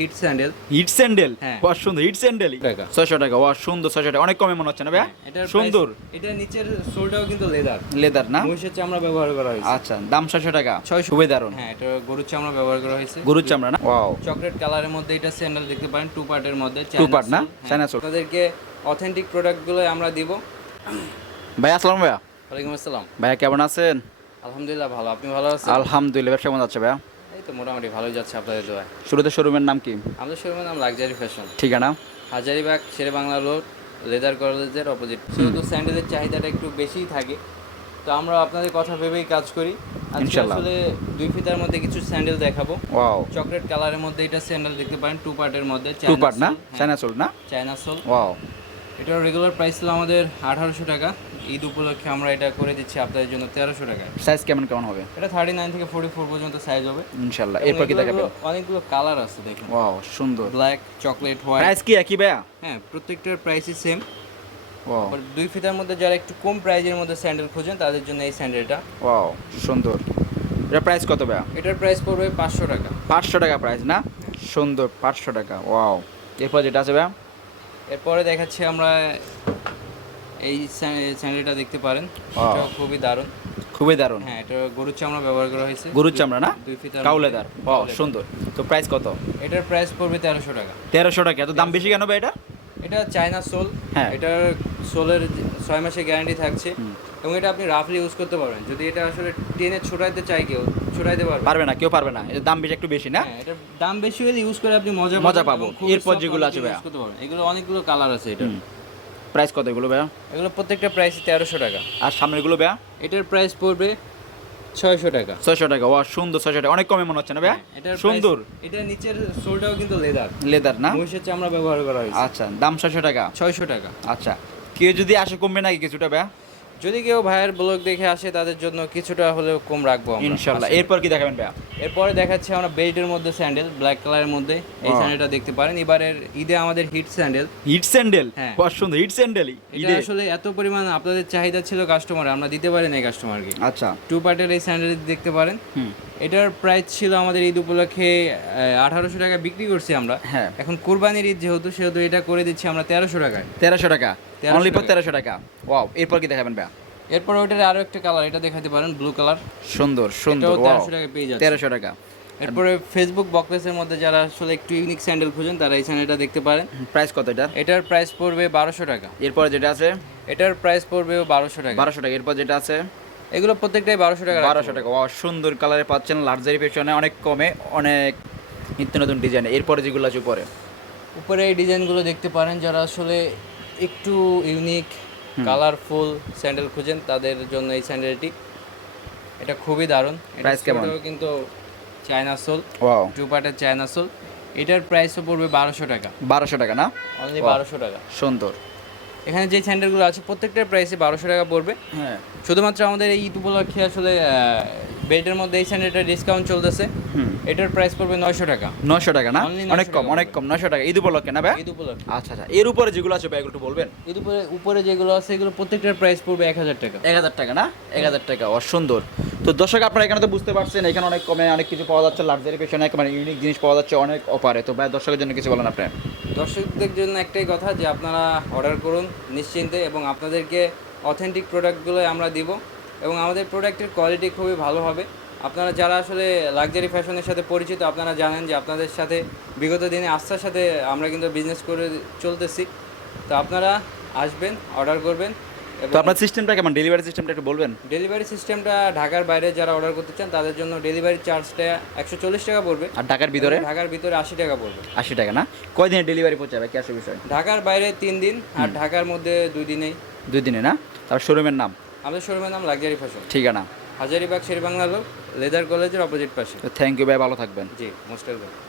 Hit sandal hit sandal হ্যাঁ। ওয়া সুন্দর। হিট স্যান্ডেল টাকা। ছয়শো টাকা ওয়া সুন্দর ছয়শো টাকা। অনেক কমে মনে হচ্ছে না ভাইয়া? হ্যাঁ, সুন্দর। এটার নিচের সোলটাও কিন্তু লেদার লেদার না? মহিষের চামড়া ব্যবহার করা হয়েছে। আচ্ছা দাম ছয়শো টাকা। 600 খুবই দারুণ হ্যাঁ এটা গরুর চামড়া ব্যবহার করা হয়েছে। গরুর চামড়া না? ওয়াও চকলেট কালারের মধ্যে এটা স্যান্ডেল দেখতে পারেন টু পার্টের মধ্যে Two China part না? হ্যাঁ। China আপনাদেরকে অথেন্টিক প্রোডাক্টগুলো আমরা দিব। ভাই আসসালাম ভাইয়া। ওয়ালাইকুম আসসালাম। ভাইয়া কেমন আছেন? আলহামদুলিল্লাহ ভালো। আপনি ভালো আছেন? আলহামদুলিল্লাহ ব্যবসা কেমন যাচ্ছে ভাইয়া? তো মোটামুটি ভালোই যাচ্ছে আপনাদের দোয়ায়। শুরুতে শোরুমের নাম কি? আমাদের শোরুমের নাম লাক্সারি ফ্যাশন ঠিকানা? হাজারিবাগ শেরে বাংলা রোড লেদার কলেজের অপোজিট যেহেতু স্যান্ডেলের চাহিদাটা একটু বেশিই থাকে তো আমরা আপনাদের কথা ভেবেই কাজ করি। আসলে দুই ফিতার মধ্যে কিছু স্যান্ডেল দেখাবো। ওয়াও। চকলেট কালারের মধ্যে এটা স্যান্ডেল দেখতে পারেন টু পার্টের মধ্যে টু পার্ট না? চায়না সোল না? China sole wow. এটার রেগুলার প্রাইস ছিল আমাদের আঠারোশো টাকা। ঈদ উপলক্ষে আমরা এটা করে দিচ্ছি আপনাদের জন্য তেরোশো টাকা। সাইজ কেমন কেমন হবে? এটা থার্টি নাইন থেকে ফোর্টি ফোর পর্যন্ত সাইজ হবে। ইনশাল্লাহ এরপর কি দেখাবেন? অনেকগুলো কালার আছে দেখুন। ওয়াও সুন্দর। ব্ল্যাক চকলেট হোয়াইট প্রাইস কি একই ভাইয়া? হ্যাঁ প্রত্যেকটার প্রাইসই সেম ওয়াও আবার দুই ফিতার মধ্যে যারা একটু কম প্রাইজের মধ্যে স্যান্ডেল খোঁজেন তাদের জন্য এই স্যান্ডেলটা ওয়াও সুন্দর। এটা প্রাইস কত ভাইয়া? এটার প্রাইস পড়বে পাঁচশো টাকা। পাঁচশো টাকা প্রাইস না? সুন্দর পাঁচশো টাকা। ওয়াও এরপর যেটা আছে ভাইয়া? এরপরে দেখাচ্ছি আমরা এই স্যা- স্যান্ডেলটা দেখতে পারেন। এটা খুবই দারুণ। খুবই দারুণ। হ্যাঁ এটা গরুর চামড়া ব্যবহার করা হয়েছে। গরুর চামড়া না? দুই ফিতা কাউলেদার। সুন্দর। তো প্রাইস কত? এটার প্রাইস পড়বে তেরোশো টাকা। তেরোশো টাকা। এত দাম বেশি কেন ভাই এটা? এটা চায়না সোল। হ্যাঁ। এটার সোলের ছয় মাসের গ্যারান্টি থাকছে। এবং এটা আপনি রাফলি ইউজ করতে পারবেন। যদি এটা আসলে টেনে ছোটাইতে চাই কেউ ছোটাইতে পারবে। পারবে না কেউ পারবে না। এর দাম বেশি একটু বেশি না? হ্যাঁ এটার দাম বেশি হলে ইউজ করে আপনি মজা মজা পাবো। এরপর যেগুলো আছে ভাইয়া। করতে পারবেন। এগুলো অনেকগুলো কালার আছে এটা প্রাইস কত এগুলো ভাইয়া? এগুলো প্রত্যেকটা প্রাইস তেরোশো টাকা। আর সামনেরগুলো ভাইয়া? এটার প্রাইস পড়বে ছয়শো টাকা। ছয়শো টাকা ওয়া সুন্দর ছয়শো টাকা। অনেক কমে মনে হচ্ছে না ভাইয়া? এটা সুন্দর। এটা নিচের সোলটাও কিন্তু লেদার লেদার না? মহিষের চামড়া ব্যবহার করা হয়েছে। আচ্ছা দাম ছয়শো টাকা? ছয়শো টাকা। আচ্ছা কেউ যদি আসে কমবে নাকি কিছুটা ভাইয়া? যদি কেউ ভাইয়ের ব্লগ দেখে আসে তাদের জন্য কিছুটা হলেও কম রাখব ইনশাল্লাহ। এরপর কি দেখাবেন ভাইয়া? এরপরে দেখাচ্ছি আমরা বেল্টের মধ্যে স্যান্ডেল ব্ল্যাক কালারের মধ্যে। এই স্যান্ডেলটা দেখতে পারেন। এবারের ঈদে আমাদের হিট স্যান্ডেল। Hit sandal? হ্যাঁ। সুন্দর। হিট স্যান্ডেল এটা ঈদে। আসলে এত পরিমাণ আপনাদের চাহিদা ছিল কাস্টমার আমরা দিতে পারি না কাস্টমারকে আচ্ছা। টু পার্টের এই স্যান্ডেল দেখতে পারেন। হুম। এটার প্রাইস ছিল আমাদের ঈদ উপলক্ষে আঠারোশো টাকা বিক্রি করছি আমরা। হ্যাঁ। এখন কোরবানির ঈদ যেহেতু সেহেতু এটা করে দিচ্ছি আমরা তেরোশো টাকায়। তেরোশো টাকা। অনলি ফর তেরোশো টাকা। ওয়াও এরপর কি দেখাবেন ভাইয়া? এরপর ওটার আরও একটা কালার এটা দেখাতে পারেন ব্লু কালার সুন্দর সুন্দর। তেরোশো টাকায় পেয়ে যাচ্ছে। তেরোশো টাকা। এরপরে ফেসবুক বকলেসের মধ্যে যারা আসলে একটু ইউনিক স্যান্ডেল খুঁজেন তারা এই স্যান্ডেলটা দেখতে পারেন। প্রাইস কত এটার এটার প্রাইস পড়বে বারোশো টাকা। এরপর যেটা আছে? এটার প্রাইস পড়বে বারোশো টাকা। বারোশো টাকা। এরপর যেটা আছে? এগুলো প্রত্যেকটাই বারোশো টাকা বারোশো টাকা। সুন্দর কালারে পাচ্ছেন লাক্সারি পেছনে অনেক কমে অনেক নিত্য নতুন ডিজাইন এরপরে যেগুলো আছে উপরে? উপরে এই ডিজাইনগুলো দেখতে পারেন যারা আসলে একটু ইউনিক কালারফুল স্যান্ডেল খুঁজেন তাদের জন্য এই স্যান্ডেলটি এটা খুবই দারুণ। Price কেমন? কিন্তু চায়না সোল ওয়াও টু পার্টের চায়না সোল এটার প্রাইসও পড়বে বারোশো টাকা। বারোশো টাকা না? অনলি বারোশো টাকা। সুন্দর। এখানে যে স্যান্ডেলগুলো আছে প্রত্যেকটার প্রাইসে বারোশো টাকা পড়বে। হ্যাঁ। শুধুমাত্র আমাদের এই ঈদ উপলক্ষে আসলে বেল্টের মধ্যে এই স্যান্ডেলটা ডিসকাউন্ট চলতেছে। এটার প্রাইস পড়বে নয়শো টাকা। নয়শো টাকা না? অনেক কম অনেক কম নয়শো টাকা। ঈদ উপলক্ষে না ভাই? ঈদ উপলক্ষে। আচ্ছা আচ্ছা। এর উপরে যেগুলো আছে ভাই একটু বলবেন? ঈদ উপরে উপরে যেগুলো আছে এগুলো প্রত্যেকটার প্রাইস পড়বে এক হাজার টাকা। এক হাজার টাকা না? এক হাজার টাকা অসুন্দর। তো দর্শক আপনারা এখানে তো বুঝতে পারছেন এখানে অনেক কমে অনেক কিছু পাওয়া যাচ্ছে লাক্সারি পেছনে মানে ইউনিক জিনিস পাওয়া যাচ্ছে অনেক অফারে তো ভাই দর্শকের জন্য কিছু বলেন আপনার দর্শকদের জন্য একটাই কথা যে আপনারা অর্ডার করুন নিশ্চিন্তে এবং আপনাদেরকে অথেন্টিক প্রোডাক্টগুলো আমরা দিব এবং আমাদের প্রোডাক্টের কোয়ালিটি খুবই ভালো হবে। আপনারা যারা আসলে লাক্সারি ফ্যাশনের সাথে পরিচিত, আপনারা জানেন যে আপনাদের সাথে বিগত দিনে আস্থার সাথে আমরা কিন্তু বিজনেস করে চলতেছি। তো আপনারা আসবেন অর্ডার করবেন তো আপনার সিস্টেমটা কেমন? ডেলিভারি সিস্টেমটা একটু বলবেন। ডেলিভারি সিস্টেমটা ঢাকার বাইরে যারা অর্ডার করতে চান তাদের জন্য ডেলিভারি চার্জটা একশো চল্লিশ টাকা পড়বে। আর ঢাকার ভিতরে? ঢাকার ভিতরে আশি টাকা পড়বে। আশি টাকা না? কয়দিনে ডেলিভারি পৌঁছাবে? ক্যাশের বিষয়? ঢাকার বাইরে তিন দিন আর ঢাকার মধ্যে দুই দিনেই। দুই দিনে না? তার শোরুমের নাম? আমাদের শোরুমের নাম লাক্সারি ফ্যাশন ঠিকানা? হাজারিবাগ শেরবাংলা লোক লেদার কলেজের অপোজিট পাশে। তো থ্যাংক ইউ ভাই ভালো থাকবেন। জি মোস্ট ওয়েলকাম